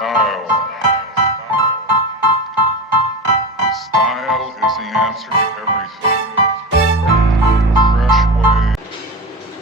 Style. Style is the answer to everything. A fresh way.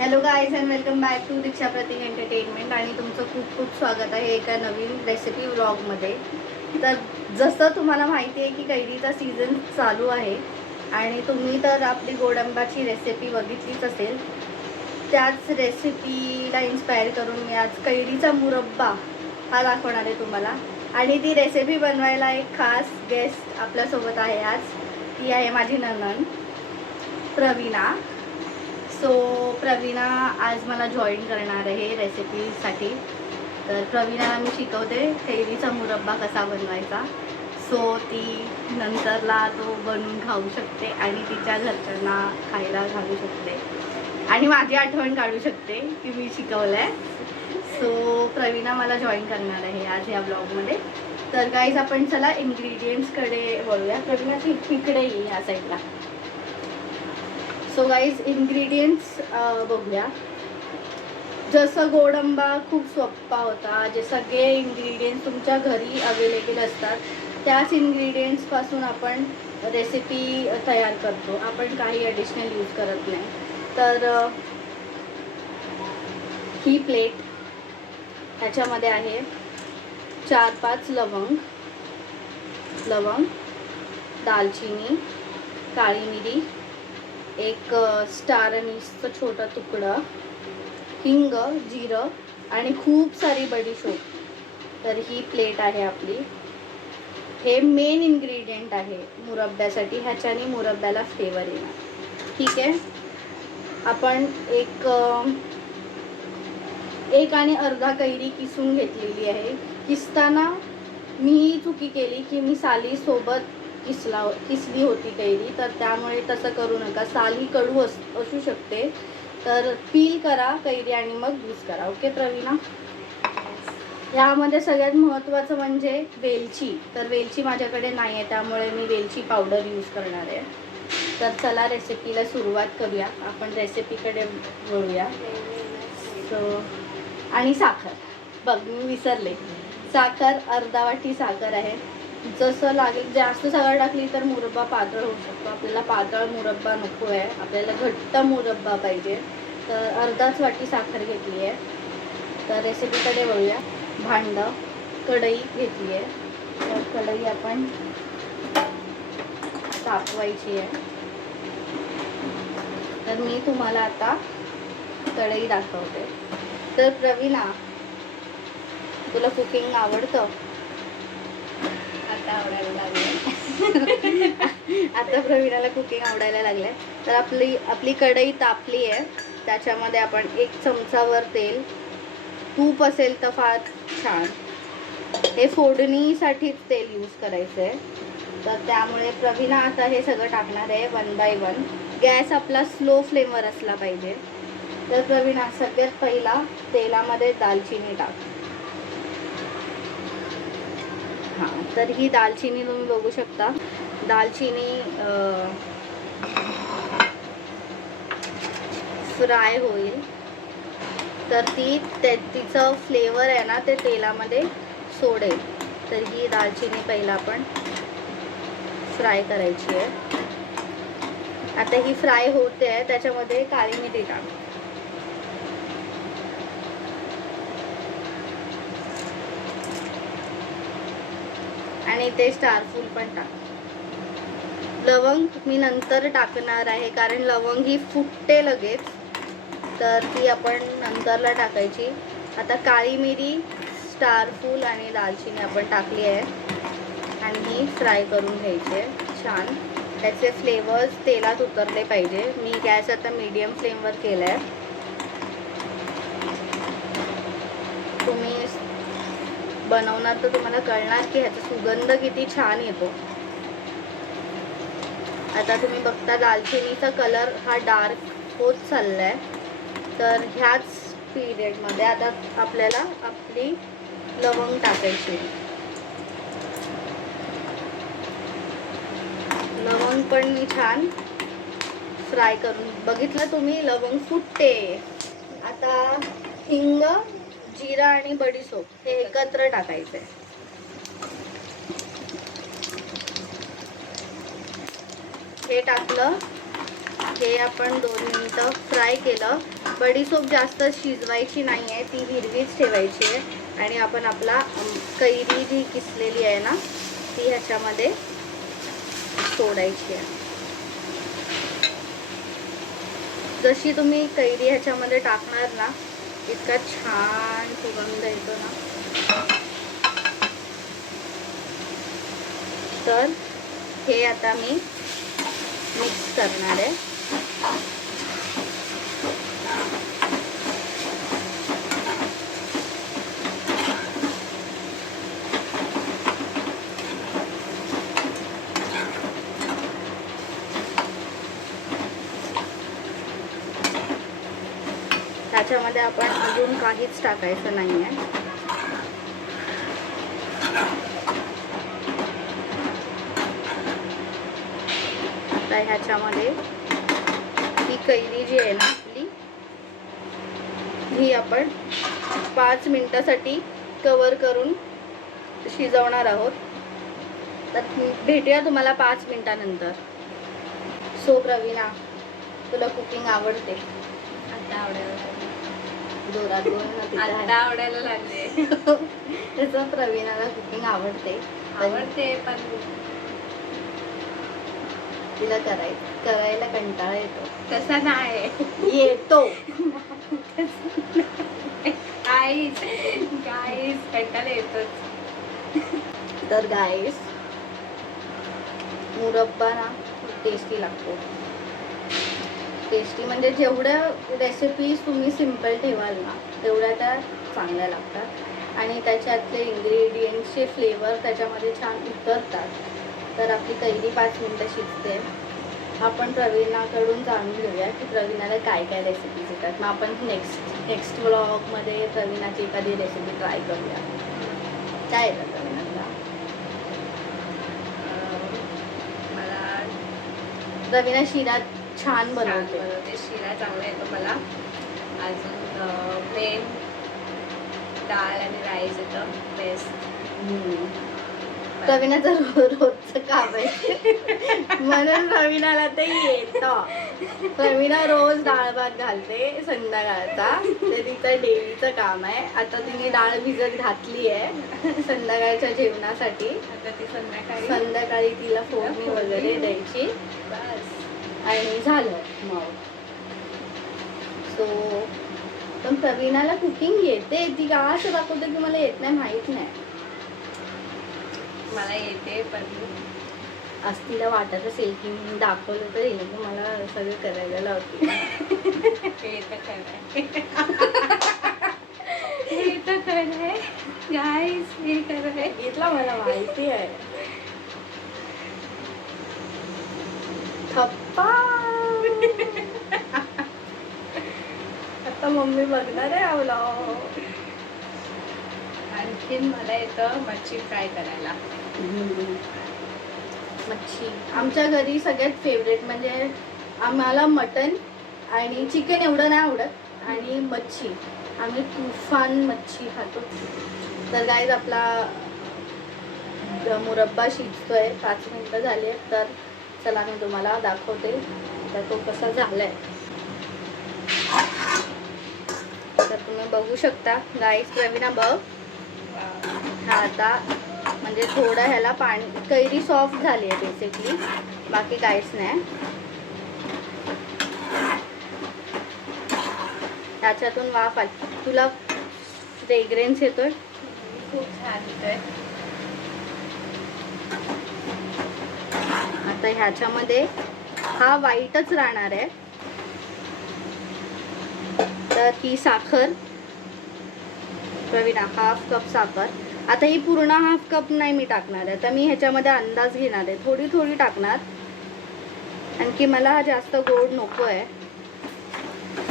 Hello guys and welcome back to Diksha Pratik entertainment. आणि तुमचं खूप खूप स्वागत आहे एका नवीन रेसिपी व्लॉगमध्ये. तर जसं तुम्हाला माहिती आहे की कैरीचा सीझन चालू आहे आणि तुम्ही तर आपली गोडंबाची रेसिपी बघितलीच असेल. त्याच रेसिपीला इन्स्पायर करून मी आज कैरीचा मुरब्बा हा दाखवणार आहे तुम्हाला. आणि ती रेसिपी बनवायला एक खास गेस्ट आपल्यासोबत आहे आज. ती आहे माझी नणंद प्रवीणा. सो प्रवीणा आज मला जॉईन करणार आहे रेसिपीसाठी. तर प्रवीणाला मी शिकवते कैरीचा मुरब्बा कसा बनवायचा. सो ती नंतरला तो बनवून खाऊ शकते आणि तिच्या घरच्यांना खायला घालू शकते आणि माझी आठवण काढू शकते की मी शिकवलं आहे. सो प्रवीणा मला जॉईन करणार आहे आज या ब्लॉगमध्ये. तर गाईज आपण चला इन्ग्रेडियंट्सकडे वळूया. प्रवीणाची इकडे येईल या साईडला. सो गाईज इन्ग्रेडियंट्स बघूया. जसं गोडंबा खूप सोपा होता, जे सगळे इन्ग्रेडियंट्स तुमच्या घरी अवेलेबल असतात त्याच इन्ग्रेडियंट्सपासून आपण रेसिपी तयार करतो. आपण काही ॲडिशनल यूज करत नाही. तर ही प्लेट, ह्याच्यामध्ये आहे 4-5 लवंग, दालचिनी, काळी मिरी, एक स्टार अनीसचं छोटा तुकडा, हिंग, जिरं आणि खूप सारी बडीशोप. तर ही प्लेट आहे आपली. हे मेन इन्ग्रेडियंट आहे मुरब्ब्यासाठी. ह्याच्याने मुरब्ब्याला फ्लेवर येणार. ठीक आहे. आपण एक आणि अर्धा कैरी किसून घेतलेली आहे. किसताना मी ही चुकी केली की मी सालीसोबत किसली होती कैरी. तर त्यामुळे तसं करू नका. साली कडू असू शकते. तर पील करा कैरी आणि मग यूज करा. ओके प्रवीणा. यामध्ये सगळ्यात महत्त्वाचं म्हणजे वेलची. तर वेलची माझ्याकडे नाही आहे त्यामुळे मी वेलची पावडर यूज करणार आहे. तर चला रेसिपीला सुरुवात करूया. आपण रेसिपीकडे वळूया. सो आणि साखर बघ मी विसरले. साखर अर्धा वाटी साखर आहे. जसं लागेल. जास्त साखर टाकली तर मुरब्बा पातळ होऊ शकतो. आपल्याला पातळ मुरब्बा नको आहे, आपल्याला घट्ट मुरब्बा पाहिजे. तर अर्धाच वाटी साखर घेतली आहे. तर रेसिपीकडे वळूया. भांडं, कढई घेतली आहे. तर कढई आपण तापवायची आहे. तर मी तुम्हाला आता कढई दाखवते. तर प्रवीणा, तुला कुकिंग आवडतं? आता आवडायला लागले. आता प्रवीणाला कुकिंग आवडायला लागले. तर आपली कढई तापली आहे. त्याच्यामध्ये आपण 1 चमचावर तेल, तूप असेल तर फार छान. हे फोडणीसाठीच तेल यूज करायचं आहे. तर त्यामुळे प्रवीणा आता हे सगळं टाकणार आहे 1 बाय 1. गॅस आपला स्लो फ्लेमवर असला पाहिजे. तर प्रवीणा सगळ्यात पहिला तेलामध्ये दालचिनी टाक. हां, तर ही दालचिनी तुम्ही बघू शकता. दालचिनी फ्राय होईल. तर तिचं फ्लेवर आहे ना ते तेलामध्ये सोडेल. तर ही दालचिनी पहिला आपण फ्राय करायची आहे. आता ही फ्राय होते आहे. त्याच्यामध्ये काळी मिरी टाक. आणि ते स्टारफूल पण टाक. लवंग मी नंतर टाकणार आहे कारण लवंग ही फुटते लगेच. तर ती आपण नंतरला टाकायची. आता काळी मिरी, स्टारफूल आणि दालचिनी आपण टाकली आहे आणि ही फ्राय करून घ्यायची आहे छान. त्याचे फ्लेवर्स तेलात उतरले पाहिजे. मी गॅस आता मीडियम फ्लेमवर केला आहे. तुम्ही बनवणार तर तुम्हाला कळणार की ह्याचा सुगंध किती छान येतो. आता तुम्ही बघता दालचिनीचा कलर हा डार्क होत चालला आहे. तर ह्याच पिरियडमध्ये आता आपल्याला आपली लवंग टाकायची. लवंग पण मी छान फ्राय करून बघितलं तुम्ही. लवंग फुटते. आता हिंग, जिरा आणि बडीशोप हे एकत्र टाकायचे. हे टाकलं, हे आपण 2 मिनिटं फ्राय केलं. बडीशोप जास्त शिजवायची नाही आहे, ती हिरवीच ठेवायची आहे. आणि आपण आपला कैरी जी किसलेली आहे ना ती ह्याच्यामध्ये सोडायची आहे. जशी तुम्ही कैरी ह्याच्यामध्ये टाकणार ना इतका छान सुगंध येतो ना. तर हे आता मी मिक्स करणार आहे. त्याच्यामध्ये आपण अजून काहीच टाकायचं नाही आहे. आता ह्याच्यामध्ये ही कैरी जी आहे ना आपली ही आपण 5 मिनिटासाठी कवर करून शिजवणार आहोत. तर भेटूया तुम्हाला 5 मिनिटानंतर. सो प्रवीणा, तुला कुकिंग आवडते? आता आवडायला जोरात बोल ना तिला. आता आवडायला लागले. तसं प्रवीणाला कुकिंग आवडते, आवडते पण तिला करायला कंटाळा येतो. तसा नाही येतो. गाईस कंटाळा येतोच. तर गाईस, मुरब्बा ना टेस्टी लागतो. टेस्टी म्हणजे जेवढ्या रेसिपीज तुम्ही सिम्पल ठेवाल ना तेवढ्या त्या चांगल्या लागतात आणि त्याच्यातले इंग्रेडियंट्सचे फ्लेवर त्याच्यामध्ये छान उतरतात. तर आपली कैरी 5 मिनिटं शिजते. आपण प्रवीणाकडून जाणून घेऊया की प्रवीणाला काय काय रेसिपीज येतात. मग आपण नेक्स्ट व्लॉगमध्ये प्रवीणाची एखादी रेसिपी ट्राय करूया. काय येतं प्रवीणाला? मला प्रवीणा शिरा छान बनवते. बनवते. शिरा चांगला येतो मला. अजून प्लेन डाळ आणि राईस येतं बेस्ट. प्रवीणाचं रोजचं काम आहे म्हणून प्रवीणाला ते येतं. प्रवीणा रोज डाळ भात घालते संध्याकाळचा, ते तिचं डेलीचं काम आहे. आता तिने डाळ भिजत घातली आहे संध्याकाळच्या जेवणासाठी. आता ती संध्याकाळी तिला फोडणी वगैरे द्यायची बस. आणि झालं मग. सो पण प्रवीणाला कुकिंग येते. ती का असं दाखवते की मला येत नाही, माहीत नाही. मला येते पण आज तिला वाटत असेल की मी दाखवलं तर येईल की मला सगळं करायला लावते. हे तर खरं हे तर खरं आहे गाईस. हे खरं आहे. घेतला मला माहिती आहे. थप्पा. आता मम्मी बघणार आहे आवला. आणखीन मला येतं मच्छी फ्राय करायला. मच्छी आमच्या घरी सगळ्यात फेवरेट म्हणजे आम्हाला मटन आणि चिकन एवढं नाही आवडत आणि मच्छी आम्ही तुफान मच्छी खातो. तर गाईज आपला मुरब्बा शिजतोय. 5 मिनिटं झाली आहेत. तर चला मी तुम्हाला दाखवते तर तो कसा झालाय. तर तुम्ही बघू शकता गाईज. प्रवीणा बघ हा आता म्हणजे थोडं ह्याला पाणी, कैरी सॉफ्ट झाली आहे बेसिकली, बाकी काहीच नाही. त्याच्यातून वाफ आली. तुला फ्रेग्रेन्स येतोय? खूप छान येतोय. आता ह्याच्यामध्ये हा वाईटच राहणार आहे. तर ही साखर प्रवीणा 1/2 कप साखर. आता ही पूर्ण 1/2 कप नाही मी टाकणार आहे. तर मी ह्याच्यामध्ये अंदाज घेणार आहे, थोडी थोडी टाकणार. आणखी मला हा जास्त गोड नको आहे.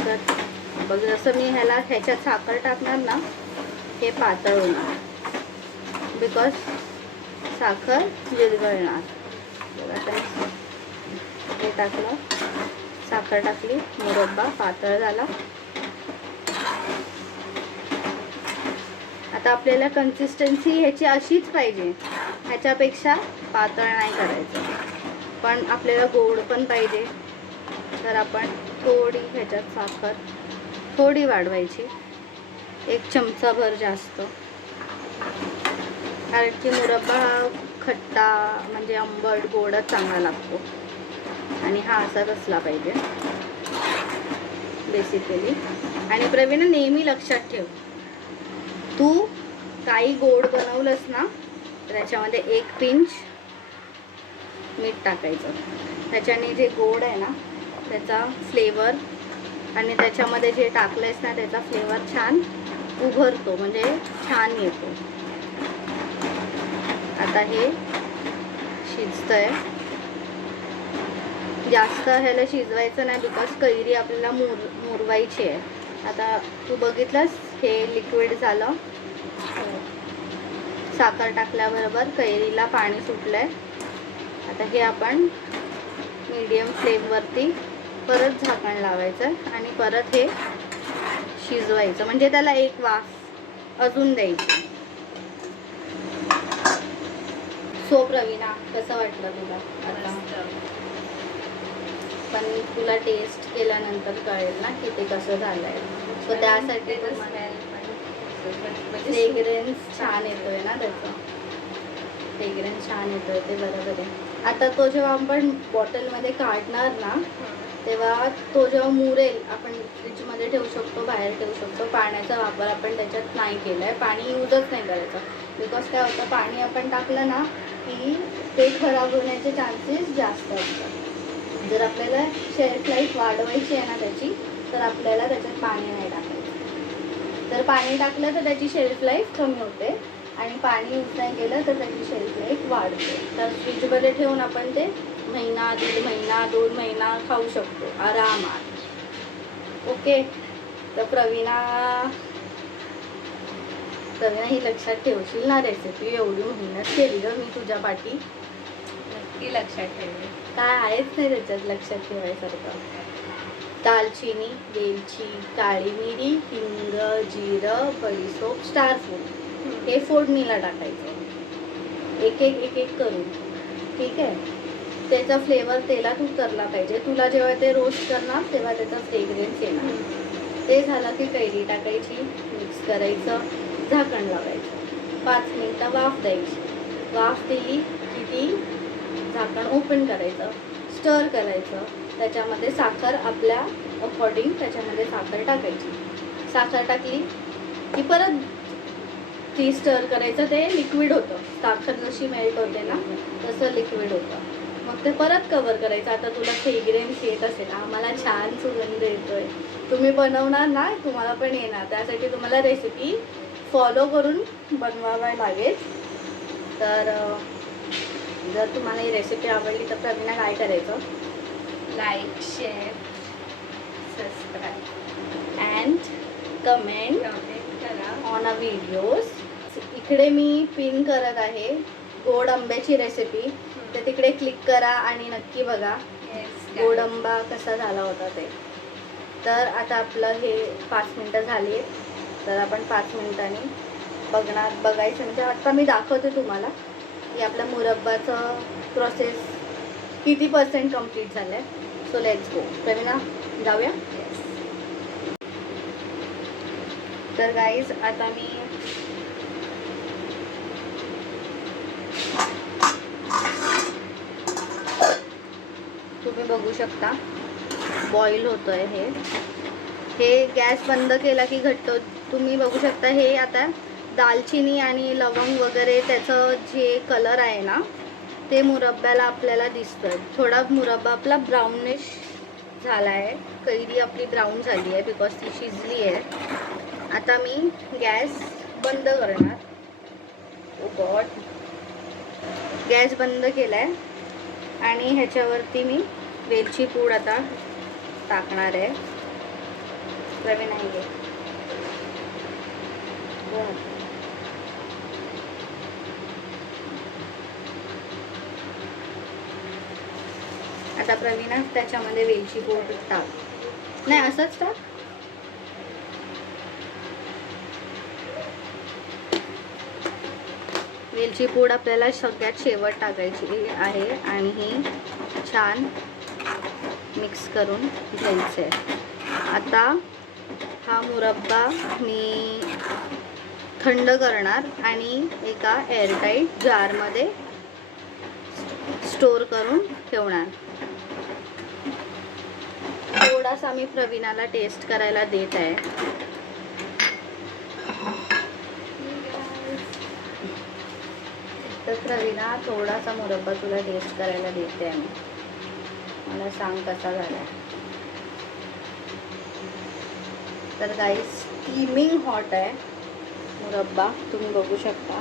तर बघ जसं मी ह्याच्यात साखर टाकणार ना हे पातळ होणार बिकॉज साखर विरघळणार. बघा हे टाकलं, साखर टाकली, मुरब्बा पातळ झाला. आता आपल्याला कन्सिस्टन्सी ह्याची अशीच पाहिजे, ह्याच्यापेक्षा पातळ नाही करायचं. पण आपल्याला गोड पण पाहिजे, तर आपण थोडी ह्याच्यात साखर थोडी वाढवायची, 1 चमचाभर जास्त. कारण की मुरब्बा हा खट्टा म्हणजे आंबट गोडच चांगला लागतो आणि हा असाच असला पाहिजे बेसिकली. आणि प्रवीणा नेहमी लक्षात ठेव, तू काही गोड बनवलंस ना तर त्याच्यामध्ये 1 पिंच मीठ टाकायचं. त्याच्याने जे गोड आहे ना त्याचा फ्लेवर आणि त्याच्यामध्ये जे टाकलंयस ना त्याचा फ्लेवर छान उभरतो, म्हणजे छान येतो. आता हे शिजतंय. जास्त ह्याला शिजवायचं नाही बिकॉज कैरी आपल्याला मुरवायची आहे. आता तू बघितलंस हे लिक्विड झालं, साखर टाकल्याबरोबर कैरीला पाणी सुटलंय. आता हे आपण मीडियम फ्लेमवरती परत झाकण लावायचं आणि परत हे शिजवायचं, म्हणजे त्याला एक वाफ अजून द्यायची. सो प्रवीणा कसं वाटलं तुला आता? पण तुला टेस्ट केल्यानंतर कळेल ना की ते कसं झालंय. सो त्यासाठी फ्रेग्रन्स छान येतोय ना त्याचा, फ्रेग्रन्स छान येतोय ते बरोबर आहे. आता तो जेव्हा आपण बॉटलमध्ये काढणार ना तेव्हा तो जेव्हा मुरेल आपण फ्रीजमध्ये ठेवू शकतो, बाहेर ठेवू शकतो. पाण्याचा वापर आपण त्याच्यात नाही केला आहे, पाणी यूजच नाही करायचं. बिकॉज काय होतं, पाणी आपण टाकलं ना की ते खराब होण्याचे चान्सेस जास्त असतात. जर आपल्याला शेल्फ लाईफ वाढवायची आहे ना त्याची, तर आपल्याला त्याच्यात पाणी नाही टाकायचं. तर पाणी टाकलं तर त्याची शेल्फ लाईफ कमी होते आणि पाणी यूज नाही केलं तर त्याची शेल्फ लाईफ वाढते. तर फ्रीजमध्ये ठेवून आपण ते महिना, 1.5 महिना, 2 महिना खाऊ शकतो आरामात. ओके. तर प्रवीणा ही लक्षात ठेवशील ना रेसिपी? एवढी मेहनत केली ग मी तुझ्या पाठी. नक्की लक्षात ठेवेल. काय आहेच नाही त्याच्यात लक्षात ठेवायसारखं. दालचिनी, वेलची, काळी मिरी, हिंग, जिरं, बडीशोप, स्टार फ्रूट हे फोडणीला टाकायचं एक एक करून. ठीक आहे. त्याचा फ्लेवर तेलात उतरला पाहिजे. तुला जेव्हा ते रोस्ट करणार तेव्हा त्याचा फ्रेग्रन्स येणार. ते झालं की कैरी टाकायची, मिक्स करायचं, झाकण लावायचं, 5 मिनिटं वाफ द्यायची. वाफ दिली की ती झाकण ओपन करायचं, स्टर करायचं. त्याच्यामध्ये साखर आपल्या अकॉर्डिंग त्याच्यामध्ये साखर टाकायची. साखर टाकली की परत ती स्टर करायचं. ते लिक्विड होतं, साखर जशी मेल्ट होते ना तसं लिक्विड होतं. मग ते परत कवर करायचं. आता तुला फ्रेग्रन्स येत असेल, आम्हाला छान सुगंध येतोय. तुम्ही बनवणार ना, तुम्हाला पण येणार. त्यासाठी तुम्हाला रेसिपी फॉलो करून बनवावी लागेल. तर जर तुम्हाला ही रेसिपी आवडली तर प्रवीणा काय करायचं? Like, share, subscribe and comment करा ऑन अ व्हिडिओज. इकडे मी पिन करत आहे गोड आंब्याची रेसिपी, तर तिकडे क्लिक करा आणि नक्की बघा गोड आंबा कसा झाला होता ते. तर आता आपलं हे 5 मिनटं झाली, तर आपण 5 मिनिटांनी बघायचं. म्हणजे आता मी दाखवते तुम्हाला की आपल्या मुरब्बाचं प्रोसेस किती % कंप्लीट झालं आहे. So let's go. प्रवीणा जाऊया. तर गाईज आता मी तुम्ही बघू शकता बॉईल होतं आहे. हे गॅस बंद केला की घट्ट. तुम्ही बघू शकता हे आता दालचिनी आणि लवंग वगैरे त्याचं जे कलर आहे ना ते मुरब्ब्याला आपल्याला दिसतं. थोडा मुरब्बा आपला ब्राउनिश झाला आहे. कैरी आपली ब्राऊन झाली आहे बिकॉज ती शिजली आहे. आता मी गॅस बंद करणार. ओ गॉड. गॅस बंद केला आहे आणि ह्याच्यावरती मी वेलची पूड आता टाकणार आहे. प्रवीण आहे आता प्रवीणा त्याच्यामध्ये वेलची पूड टाक. नाही असंच टाक. वेलची पूड आपल्याला सगळ्यात शेवट टाकायची आहे आणि ही छान मिक्स करून घ्यायचं आहे. आता हा मुरब्बा मी थंड करणार आणि एका एअरटाईट जारमध्ये स्टोर करून ठेवणार. थोडासा मी प्रवीणाला टेस्ट करायला देत आहे. तर प्रवीणा थोडासा मुरब्बा तुला टेस्ट करायला देते आहे मी. मला सांग कसा झाला. तर गाईस स्टीमिंग हॉट आहे मुरब्बा, तुम्ही बघू शकता.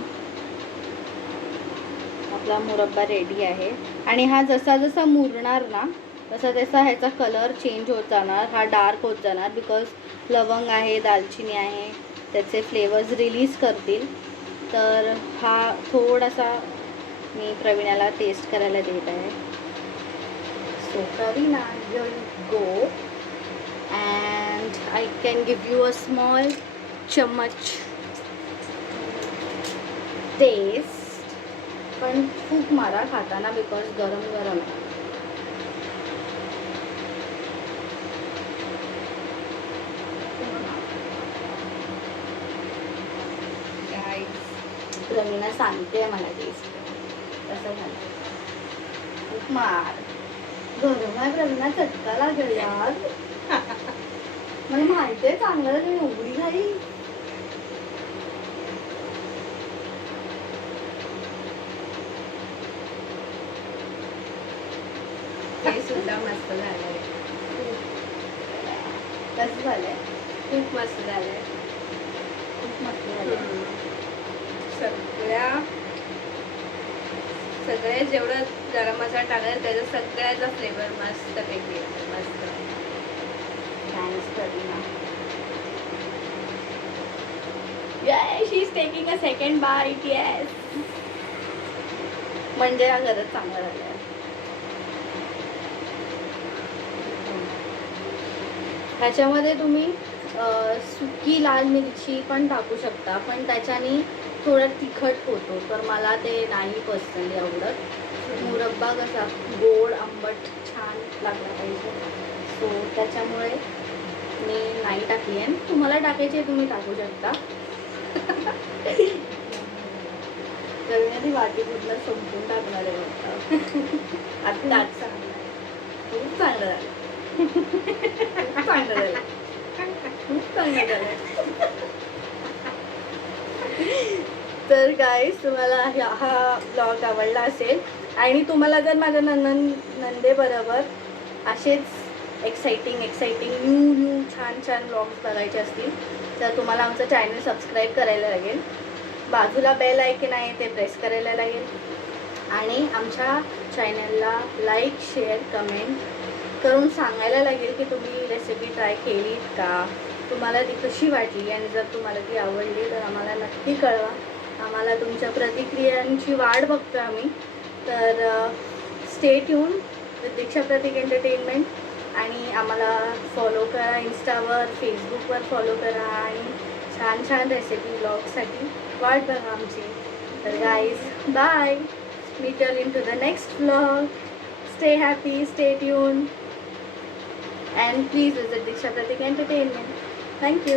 आपला मुरब्बा रेडी आहे आणि हा जसा जसा मुरणार ना तसा तसा ह्याचा कलर चेंज होत जाणार, हा डार्क होत जाणार. बिकॉज लवंग आहे, दालचिनी आहे, त्याचे फ्लेवर्स रिलीज करतील. तर हा थोडासा मी प्रवीणाला टेस्ट करायला देत आहे. So Praveena, you go and I can give you a small chammach taste. पण खूप मारा खाताना बिकॉज गरम गरम आहे. प्रवीणा सांगते मला टेस्ट कसं झालं. खूप मार गरम आहे प्रवीणा, चटका लागेल यार. मला माहिती आहे चांगलं तुम्ही उघडी घाई. हे सुद्धा मस्त झालंय. कसं झालंय? खूप मस्त झालंय. खूप मस्त झालं. सगळे जेवढं गरम मसाला टाकला त्याचा सगळ्याचा फ्लेवर मस्त पैकी मस्त. Thanks Praveena. Yes, she is taking a second bite. Yes. म्हणजे हा खरंच चांगला झाला. ह्याच्यामध्ये तुम्ही सुकी लाल मिरची पण टाकू शकता, पण त्याच्याने थोडं तिखट होतो, तर मला ते नाही पर्सनली आवडत. मुरब्बा कसा गोड आंबट छान लागला पाहिजे, सो त्याच्यामुळे मी नाही टाकली आहे. तुम्हाला टाकायची आहे तुम्ही टाकू शकता. तर ती वाटी पूर्ण संपून टाकणार आहे बघा. आता खूप चांगलं झालं. खूप चांगलं झालं. खूप चांगलं झालं. तर गाईस तुम्हाला हा ब्लॉग आवडला असेल आणि तुम्हाला जर माझ्या नंदेबरोबर असेच एक्साइटिंग न्यू छान ब्लॉग्स बघायचे असतील तर तुम्हाला आमचं चॅनल सबस्क्राईब करायला लागेल. बाजूला बेल आयकॉन आहे ते प्रेस करायला लागेल आणि आमच्या चॅनलला लाईक शेअर कमेंट करून सांगायला लागेल की तुम्ही रेसिपी ट्राय केलीत का, तुम्हाला ती कशी वाटली आणि जर तुम्हाला ती आवडली तर आम्हाला नक्की कळवा. आम्हाला तुमच्या प्रतिक्रियांची वाट बघतो आम्ही. तर stay tune with Diksha Pratik entertainment आणि आम्हाला फॉलो करा. इंस्टावर फेसबुकवर फॉलो करा आणि छान रेसिपी ब्लॉगसाठी वाट बघा आमची. तर guys bye, meet you in to the next blog. Stay happy, stay tune and please visit Diksha Pratik Entertainment. Thank you.